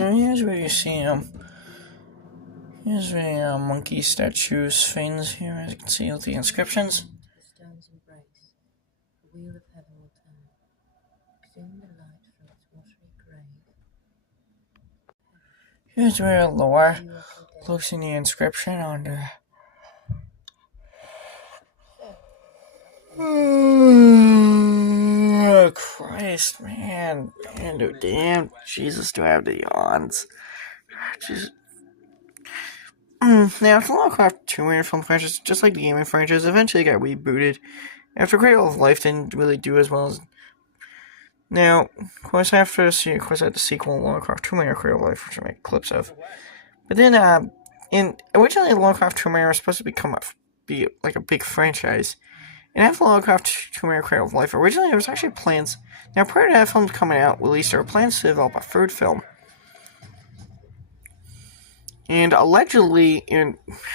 And here's where you see here's the monkey statues things here, as you can see with the inscriptions. The stone's embrace, the wheel of heaven will turn. Soon the light from its watery grave. Here's where Laura looks in the inscription on the. Oh, Christ, man, dude, damn, Jesus, do I have the yawns? Just. Now, the Lovecraft Tomb Raider film franchise, just like the gaming franchise, eventually got rebooted after Cradle of Life didn't really do as well as. Now, of course, I had the sequel, Lovecraft Tomb Raider Cradle of Life, which I make clips of. But then, originally, Lovecraft Tomb Raider was supposed to be like a big franchise. And after Lovecraft Tomb Raider Cradle of Life, originally there was actually plans. Now, prior to that film coming out, at least there were plans to develop a third film. And allegedly,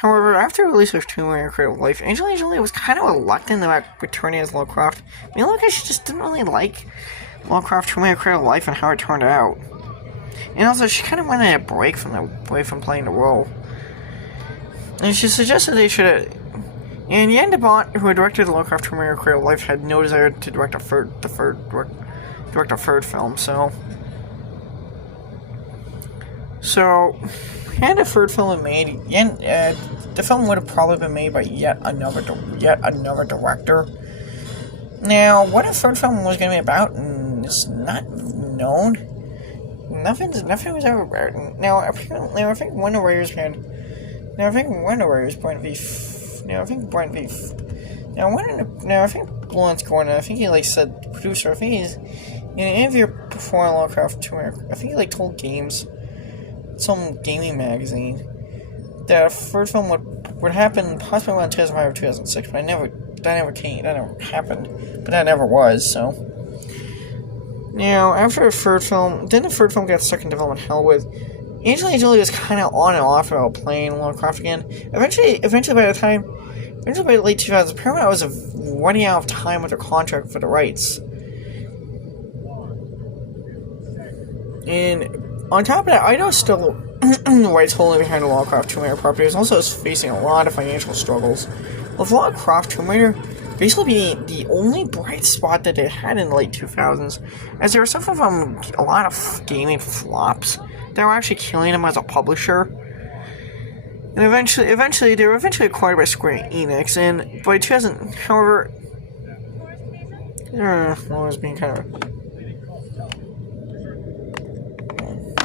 however, after the release of Tomb Raider Cradle of Life, Angelina Jolie was kind of reluctant about returning as Lovecraft. I mean, look, she just didn't really like Lovecraft Tomb Raider Cradle of Life and how it turned out. And also, she kind of wanted a break from playing the role. And she suggested they should. And Jan de Bont, who had directed Lovecraft Tomb Raider Cradle of Life, had no desire to direct a third film. So, had a third film made, the film would have probably been made by yet another director. Now, what a third film was going to be about is not known. Nothing was ever about. Now, apparently, I think one of the writers Brent Beef. I think Lawrence Gordon, I think he said, the producer, I think he's in an interview before Lovecraft Tomb Raider, I think he told some gaming magazine, that a third film would happen possibly around 2005 or 2006, but that never happened, but that never was, so. Now, after the third film got stuck in development hell with, Angelina Jolie was kind of on and off about playing Lovecraft again. Eventually by the late 2000s, Paramount was running out of time with their contract for the rights. And on top of that, Idaho still the rights holding behind the Lovecraft Tomb Raider property is also facing a lot of financial struggles, with Lovecraft Tomb Raider basically being the only bright spot that they had in the late 2000s, as they were suffering from a lot of gaming flops that were actually killing them as a publisher. And eventually, they were acquired by Square Enix, and by 2000, however, I was being kind of